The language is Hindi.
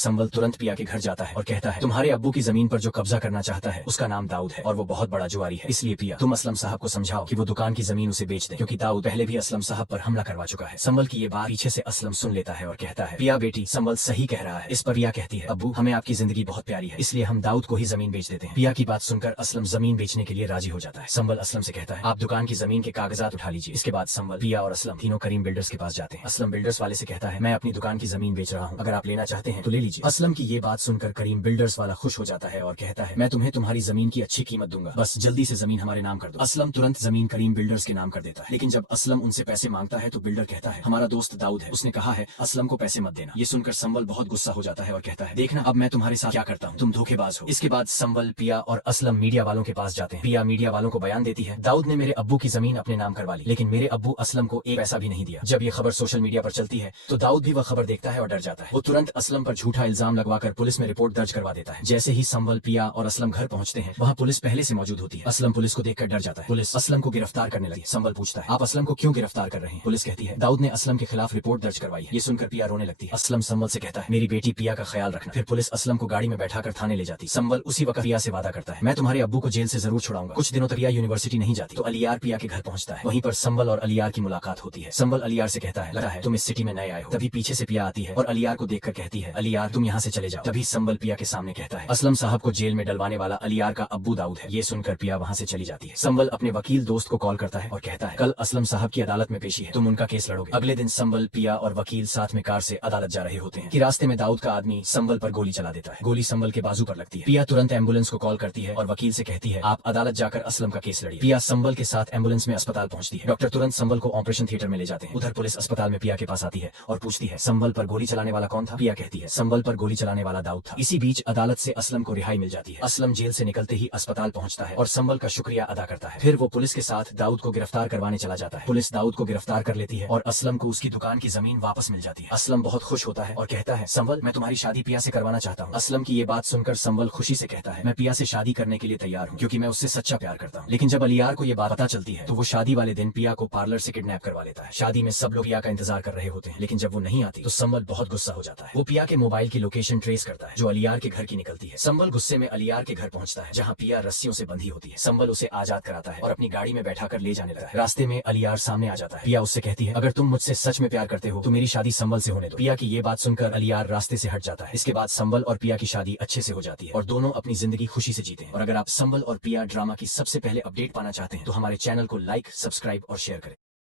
संबल तुरंत पिया के घर जाता है और कहता है, तुम्हारे अब्बू की जमीन पर जो कब्जा करना चाहता है उसका नाम दाऊद है और वो बहुत बड़ा जुआरी है, इसलिए पिया तुम असलम साहब को समझाओ कि वो दुकान की जमीन उसे बेच दे, क्योंकि दाऊद पहले भी असलम साहब पर हमला करवा चुका है। संबल की ये बात पीछे से असलम सुन लेता है और कहता है, पिया बेटी संबल सही कह रहा है। इस पर पिया कहती है, अब्बू हमें आपकी जिंदगी बहुत प्यारी है, इसलिए हम दाऊद को ही जमीन बेच देते हैं। पिया की बात सुनकर असलम जमीन बेचने के लिए राजी हो जाता है। संबल असलम से कहता है, आप दुकान की जमीन के कागजात उठा लीजिए। इसके बाद संबल, पिया और असलम तीनों करीम बिल्डर्स के पास जाते हैं। असलम बिल्डर्स वाले से कहता है, मैं अपनी दुकान की जमीन बेच रहा हूँ, अगर आप लेना चाहते हैं तो ले लीजिए। असलम की ये बात सुनकर करीम बिल्डर्स वाला खुश हो जाता है और कहता है, मैं तुम्हें तुम्हारी जमीन की अच्छी कीमत दूंगा, बस जल्दी से जमीन हमारे नाम कर दो। असलम तुरंत जमीन करीम बिल्डर्स के नाम कर देता है, लेकिन जब असलम उनसे पैसे मांगता है तो बिल्डर कहता है, हमारा दोस्त दाऊद है, उसने कहा है असलम को पैसे मत देना। ये सुनकर संबल बहुत गुस्सा हो जाता है और कहता है, देखना अब मैं तुम्हारे साथ क्या करता हूँ, तुम धोखेबाज हो। इसके बाद संबल, पिया और असलम मीडिया वालों के पास जाते हैं। पिया मीडिया वालों को बयान देती है, दाऊद ने मेरे अब्बू की जमीन अपने नाम करवा ली, लेकिन मेरे अब्बू असलम को एक पैसा भी नहीं दिया। जब ये खबर सोशल मीडिया पर चलती है तो दाऊद भी वह खबर देखता है और डर जाता है। वो तुरंत असलम पर झूठा इल्जाम लगवाकर पुलिस में रिपोर्ट दर्ज करवा देता है। जैसे ही संबल, पिया और असलम घर पहुंचते हैं, वहाँ पुलिस पहले से मौजूद होती है। असलम पुलिस को देखकर डर जाता है। पुलिस असलम को गिरफ्तार करने लगी। संबल पूछता है, आप असलम को क्यों गिरफ्तार कर रहे हैं? पुलिस कहती है, दाऊद ने असलम के खिलाफ रिपोर्ट दर्ज करवाई है। ये सुनकर पिया रोने लगती है। असलम संबल से कहता है, मेरी बेटी पिया का ख्याल रखना। फिर पुलिस असलम को गाड़ी में बैठाकर थाने ले जाती। संबल उसी वक्त पिया से वादा करता है, मैं तुम्हारे अब्बू को जेल से जरूर छुड़ाऊंगा। कुछ दिनों तक पिया यूनिवर्सिटी नहीं जाती तो अलियार पिया के घर पहुंचता है। वहीं पर संबल और अलियार की मुलाकात होती है। संबल अलियार से कहता है, लगा है तुम इस सिटी में नए आए हो। तभी पीछे से पिया आती है और अलियार को देखकर कहती है, अलियार तुम यहाँ से चले जाओ। तभी संबल पिया के सामने कहता है, असलम साहब को जेल में डलवाने वाला अलियार का अब्बू दाऊद है। ये सुनकर पिया वहाँ से चली जाती है। संबल अपने वकील दोस्त को कॉल करता है और कहता है, कल असलम साहब की अदालत में पेशी है, तुम उनका केस लड़ोगे। अगले दिन संबल, पिया और वकील साथ में कार से अदालत जा रहे होते हैं कि रास्ते में दाऊद का आदमी संबल पर गोली चला देता है। गोली संबल के बाजू पर लगती है। पिया तुरंत एम्बुलेंस को कॉल करती है और वकील से कहती है, आप अदालत जाकर असलम का केस लड़िए। पिया संबल के साथ एम्बुलेंस में अस्पताल पहुंचती है। डॉक्टर तुरंत संबल को ऑपरेशन थिएटर में ले जाते हैं। उधर पुलिस अस्पताल में पिया के पास आती है और पूछती है, संबल पर गोली चलाने वाला कौन था? पिया कहती है, संबल पर गोली चलाने वाला दाऊद था। इसी बीच अदालत से असलम को रिहाई मिल जाती है। असलम जेल से निकलते ही अस्पताल पहुंचता है और संबल का शुक्रिया अदा करता है। फिर वो पुलिस के साथ दाऊद को गिरफ्तार करवाने चला जाता है। पुलिस दाऊद को गिरफ्तार कर लेती है और असलम को उसकी दुकान की जमीन वापस मिल जाती है। असलम बहुत खुश होता है और कहता है, संबल मैं तुम्हारी शादी पिया से करवाना चाहता हूँ। असलम की ये बात सुनकर संबल खुशी से कहता है, मैं पिया से शादी करने के लिए तैयार हूँ, क्योंकि मैं उससे सच्चा प्यार करता हूँ। लेकिन जब अलियार को ये बात पता चलती है तो वो शादी वाले दिन पिया को पार्लर से किडनैप करवा लेता है। शादी में सब लोग पिया का इंतजार कर रहे होते हैं, लेकिन जब वो नहीं आती तो संबल बहुत गुस्सा हो जाता है। वो पिया के मोबाइल की लोकेशन ट्रेस करता है जो अलियार के घर की निकलती है। संबल गुस्से में अलियार के घर पहुंचता है जहाँ पिया रस्सियों से बंधी होती है। संबल उसे आजाद कराता है और अपनी गाड़ी में बैठाकर ले जाने लगता है। रास्ते में अलियार सामने आ जाता है। पिया उससे कहती है, अगर तुम मुझसे सच में प्यार करते हो तो मेरी शादी संबल से होने दो। पिया की ये बात सुनकर अलियार रास्ते से हट जाता है। इसके बाद संबल और पिया की शादी अच्छे से हो जाती है और दोनों अपनी जिंदगी खुशी से जीते हैं। और अगर आप संबल और पिया ड्रामा की सबसे पहले अपडेट पाना चाहते हैं तो हमारे चैनल को लाइक, सब्सक्राइब और शेयर करें।